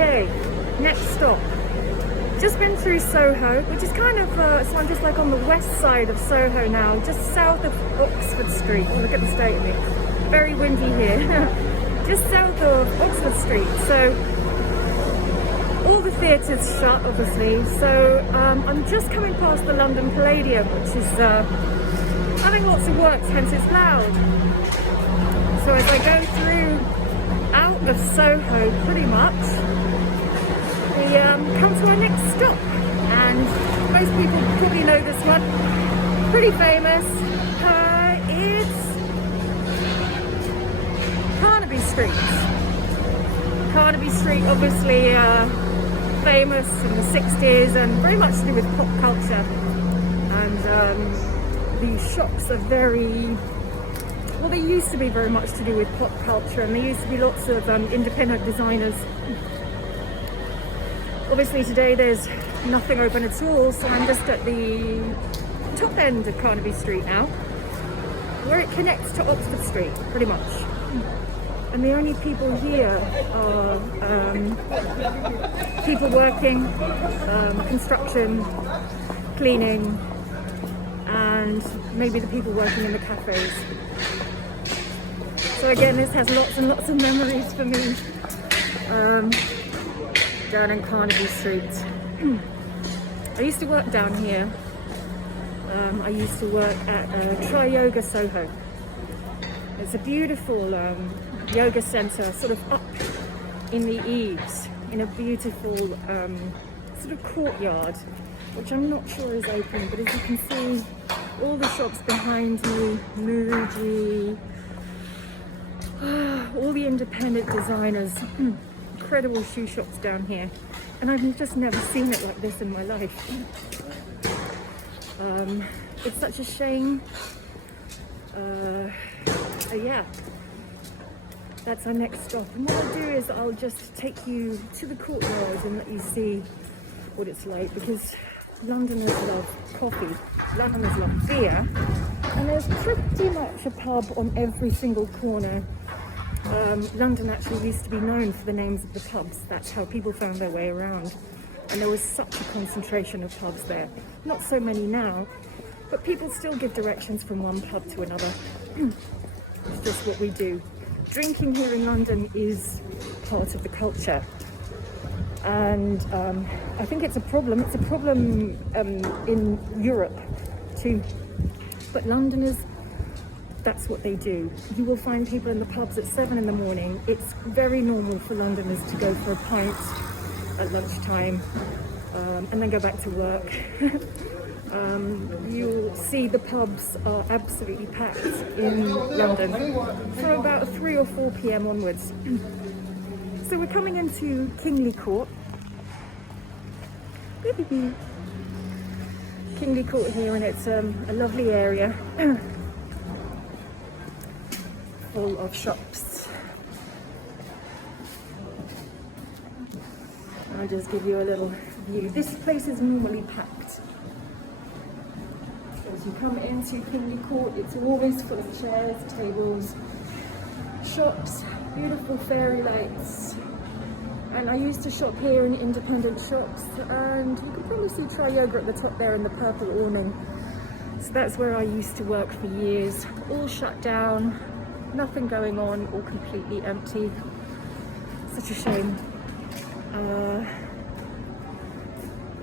Okay, next stop. Just been through Soho, which is kind of, so I'm just like on the west side of Soho now, just south of Oxford Street. Look at the state of me. Very windy here. Just south of Oxford Street. So all the theatres shut, obviously. So I'm just coming past the London Palladium, which is having lots of works, hence it's loud. So as I go through out of Soho, pretty much, we come to our next stop, and most people probably know this one, pretty famous. It's Carnaby Street. Carnaby Street, obviously famous in the 60s and very much to do with pop culture, and the shops are very, well, they used to be very much to do with pop culture, and there used to be lots of independent designers. Obviously today there's nothing open at all, so I'm just at the top end of Carnaby Street now, where it connects to Oxford Street, pretty much. And the only people here are people working, construction, cleaning, and maybe the people working in the cafes. So again, this has lots and lots of memories for me. Down in Carnaby Street. I used to work down here. I used to work at Try Yoga Soho. It's a beautiful yoga centre, sort of up in the eaves, in a beautiful sort of courtyard, which I'm not sure is open, but as you can see, all the shops behind me, Muji, all the independent designers. Incredible shoe shops down here, and I've just never seen it like this in my life. It's such a shame. Yeah, that's our next stop, and what I'll do is I'll just take you to the courtyard and let you see what it's like, because Londoners love coffee, Londoners love beer, and there's pretty much a pub on every single corner. London actually used to be known for the names of the pubs. That's how people found their way around, and there was such a concentration of pubs there. Not so many now, but people still give directions from one pub to another. It's just what we do. Drinking here in London is part of the culture, and I think it's a problem. It's a problem in Europe too, but Londoners, that's what they do. You will find people in the pubs at 7 in the morning. It's very normal for Londoners to go for a pint at lunchtime and then go back to work. You'll see the pubs are absolutely packed in London from about 3 or 4 p.m. onwards. So we're coming into Kingly Court. Kingly Court here, and it's a lovely area. Full of shops. I'll just give you a little view. This place is normally packed. As you come into Kingly Court, it's always full of chairs, tables, shops, beautiful fairy lights. And I used to shop here in independent shops, and you can probably see Try Yoga at the top there in the purple awning. So that's where I used to work for years. All shut down. Nothing going on, all completely empty. Such a shame.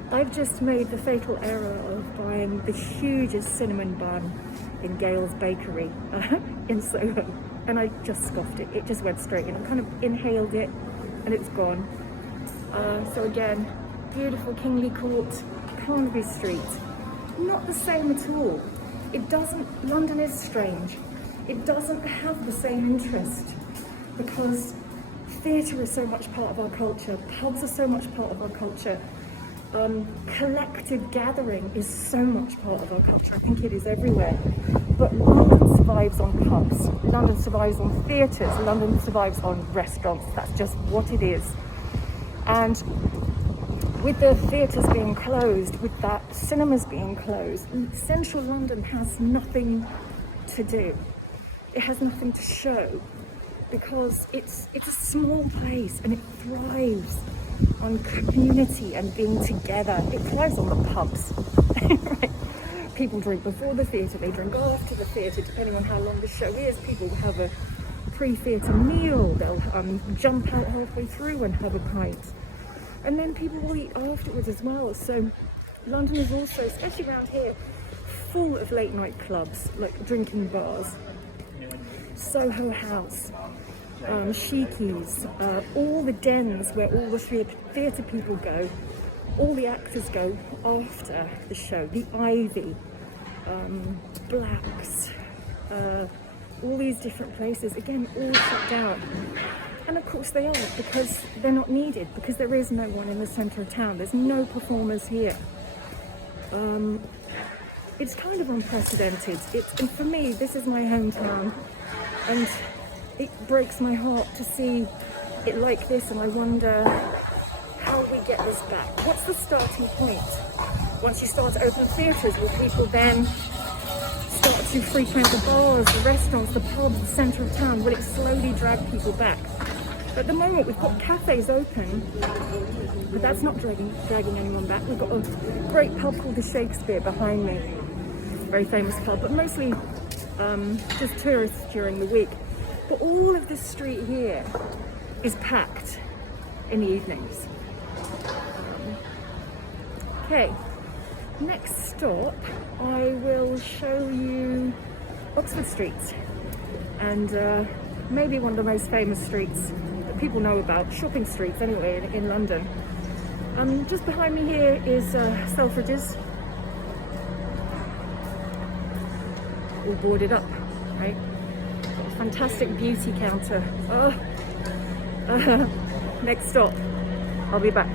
I've just made the fatal error of buying the hugest cinnamon bun in Gale's Bakery in Soho, and I just scoffed it. It just went straight in. I kind of inhaled it and it's gone. So again, beautiful Kingly Court, Carnaby Street. Not the same at all. It doesn't, London is strange. It doesn't have the same interest, because theatre is so much part of our culture, pubs are so much part of our culture, collective gathering is so much part of our culture. I think it is everywhere. But London survives on pubs, London survives on theatres, London survives on restaurants. That's just what it is. And with the theatres being closed, with that cinemas being closed, central London has nothing to do. It has nothing to show, because it's a small place and it thrives on community and being together. It thrives on the pubs. Right? People drink before the theatre, they drink after the theatre, depending on how long the show is. People have a pre-theatre meal, they'll jump out halfway through and have a pint. And then people will eat afterwards as well. So London is also, especially around here, full of late night clubs, like drinking bars. Soho House, Sheiky's, all the dens where all the theatre people go, all the actors go after the show, the Ivy, Blacks, all these different places, again, all shut down. And of course they are, because they're not needed, because there is no one in the centre of town, there's no performers here. It's kind of unprecedented. And for me, this is my hometown, and it breaks my heart to see it like this, and I wonder how we get this back. What's the starting point? Once you start to open theatres, will people then start to frequent the bars, the restaurants, the pubs, the centre of town? Will it slowly drag people back? At the moment, we've got cafes open, but that's not dragging anyone back. We've got a great pub called the Shakespeare behind me. Very famous pub, but mostly just tourists during the week. But all of this street here is packed in the evenings. Okay, next stop, I will show you Oxford Street, and maybe one of the most famous streets that people know about, shopping streets anyway, in London. Just behind me here is Selfridges, all boarded up, right? Fantastic beauty counter. Next stop, I'll be back.